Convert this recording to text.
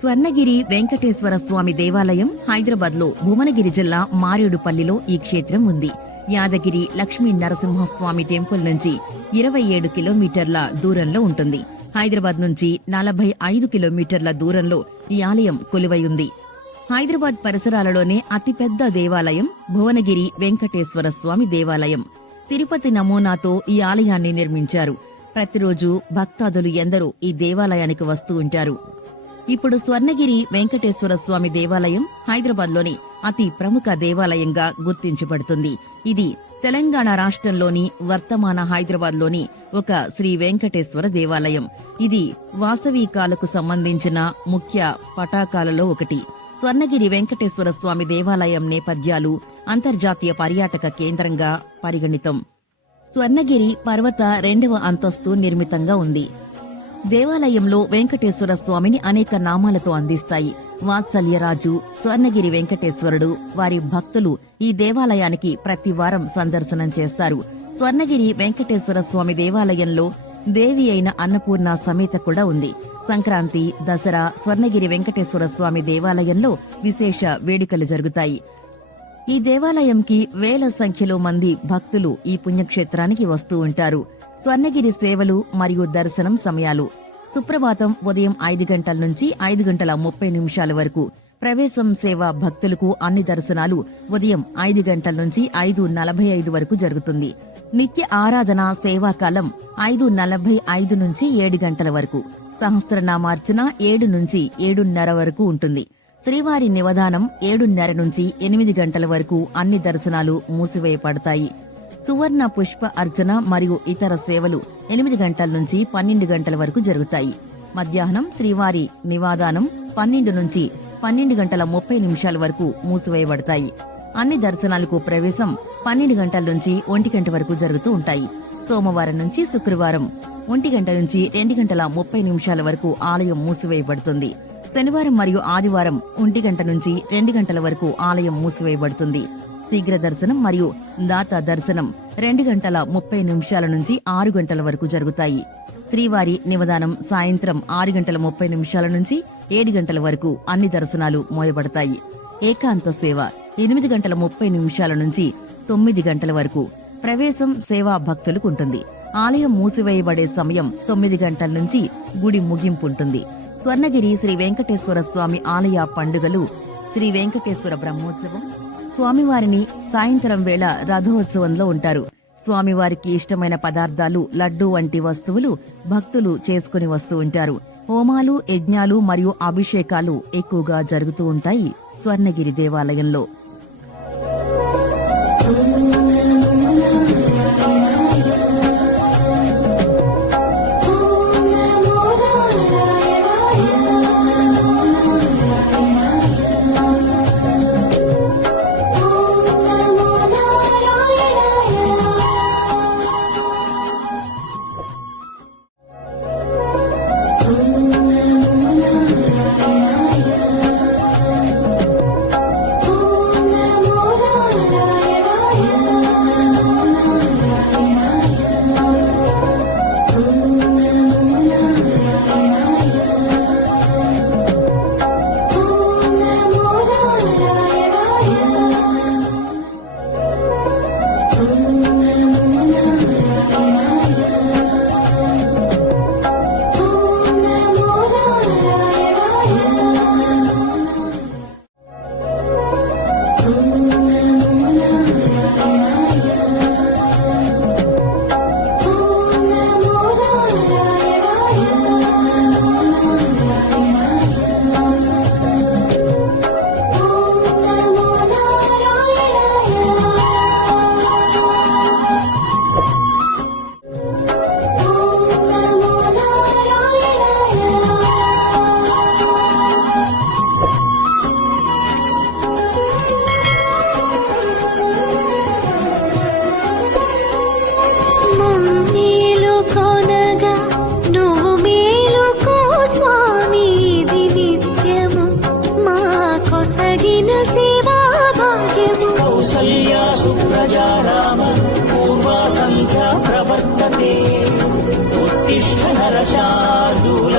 స్వర్ణగిరి వెంకటేశ్వర స్వామి దేవాలయం హైదరాబాద్లో భువనగిరి జిల్లా మారేడుపల్లిలో ఈ క్షేత్రం ఉంది. యాదగిరి లక్ష్మీ నరసింహస్వామి టెంపుల్ నుంచి ఇరవై ఏడు కిలోమీటర్ల దూరంలో ఉంటుంది. హైదరాబాద్ నుంచి నలభై ఐదు కిలోమీటర్ల దూరంలో ఈ ఆలయం కొలువై ఉంది. హైదరాబాద్ పరిసరాలలోనే అతిపెద్ద దేవాలయం భువనగిరి వెంకటేశ్వర స్వామి దేవాలయం. తిరుపతి నమూనాతో ఈ ఆలయాన్ని నిర్మించారు. ప్రతిరోజు భక్తాదులు ఎందరో ఈ దేవాలయానికి వస్తూ ఉంటారు. ఇప్పుడు స్వర్ణగిరి వెంకటేశ్వర స్వామి దేవాలయం హైదరాబాద్లోని అతి ప్రముఖ దేవాలయంగా గుర్తించబడుతుంది. ఇది తెలంగాణ రాష్ట్రంలోని వర్తమాన హైదరాబాద్లోని ఒక శ్రీ వెంకటేశ్వర దేవాలయం. ఇది వాసవీకాలకు సంబంధించిన ముఖ్య పటాకాలలో ఒకటి. స్వర్ణగిరి వెంకటేశ్వర స్వామి దేవాలయం నేపథ్యాలు అంతర్జాతీయ పర్యాటక కేంద్రంగా పరిగణితం. స్వర్ణగిరి పర్వత రెండవ అంతస్తు నిర్మితంగా ఉంది. దేవాలయంలో వెంకటేశ్వర స్వామిని అనేక నామాలతో అందిస్తాయి. వాత్సల్యరాజు స్వర్ణగిరి వెంకటేశ్వరుడు వారి భక్తులు ఈ దేవాలయానికి ప్రతి వారం సందర్శనం చేస్తారు. స్వర్ణగిరి వెంకటేశ్వర స్వామి దేవాలయంలో దేవి అయిన అన్నపూర్ణ సమేత కూడా ఉంది. సంక్రాంతి దసరా స్వర్ణగిరి వెంకటేశ్వర స్వామి దేవాలయంలో విశేష వేడుకలు జరుగుతాయి. ఈ దేవాలయంకి వేల సంఖ్యలో మంది భక్తులు ఈ పుణ్యక్షేత్రానికి వస్తూ ఉంటారు. స్వర్ణగిరి సేవలు మరియు దర్శనం సమయాలు. సుప్రభాతం ఉదయం ఐదు గంటల నుంచి ఐదు గంటల ముప్పై నిమిషాల వరకు. ప్రవేశం సేవ భక్తులకు అన్ని దర్శనాలు ఉదయం ఐదు గంటల నుంచి ఐదు నలభై ఐదు వరకు జరుగుతుంది. నిత్య ఆరాధన సేవాకాలం ఐదు నలభై ఐదు నుంచి ఏడు గంటల వరకు. సహస్రనామార్చన ఏడు నుంచి ఏడున్నర వరకు ఉంటుంది. శ్రీవారి నివదానం ఏడున్నర నుంచి ఎనిమిది గంటల వరకు అన్ని దర్శనాలు మూసివేయబడతాయి. సువర్ణ పుష్ప అర్చన మరియు ఇతర సేవలు ఎనిమిది గంటల నుంచి పన్నెండు గంటల వరకు జరుగుతాయి. మధ్యాహ్నం శ్రీవారి నివాదానం పన్నెండు నుంచి పన్నెండు గంటల ముప్పై నిమిషాల వరకు మూసివేయబడతాయి. అన్ని దర్శనాలకు ప్రవేశం పన్నెండు గంటల నుంచి ఒంటి గంట వరకు జరుగుతూ ఉంటాయి. సోమవారం నుంచి శుక్రవారం ఒంటి గంట నుంచి రెండు గంటల ముప్పై నిమిషాల వరకు ఆలయం మూసివేయబడుతుంది. శనివారం మరియు ఆదివారం ఒంటి గంట నుంచి రెండు గంటల వరకు ఆలయం మూసివేయబడుతుంది. శీఘ్ర దర్శనం మరియు దాత దర్శనం రెండు గంటల ముప్పై నిమిషాల నుంచి ఆరు గంటల వరకు జరుగుతాయి. శ్రీవారి నివదానం సాయంత్రం ఆరు గంటల ముప్పై నిమిషాల నుంచి ఏడు గంటల వరకు అన్ని దర్శనాలు మోయబడతాయి. ఏకాంత సేవ ఎనిమిది గంటల ముప్పై నిమిషాల నుంచి తొమ్మిది గంటల వరకు ప్రవేశం సేవా భక్తులకు ఉంటుంది. ఆలయం మూసివేయబడే సమయం తొమ్మిది గంటల నుంచి గుడి ముగింపు ఉంటుంది. స్వర్ణగిరి శ్రీ వెంకటేశ్వర స్వామి ఆలయ పండుగలు శ్రీ వెంకటేశ్వర బ్రహ్మోత్సవం స్వామివారిని సాయంత్రం వేళ రథోత్సవంలో ఉంటారు. స్వామివారికి ఇష్టమైన పదార్థాలు లడ్డూ వంటి వస్తువులు భక్తులు చేసుకుని వస్తూ ఉంటారు. హోమాలు యజ్ఞాలు మరియు అభిషేకాలు ఎక్కువగా జరుగుతూ ఉంటాయి స్వర్ణగిరి దేవాలయంలో. సేవా భాగ్యము కౌసల్యా సుప్రజా రామ పూర్వా సంధ్యా ప్రవర్తతే. ఉత్తిష్ట నరశార్దూల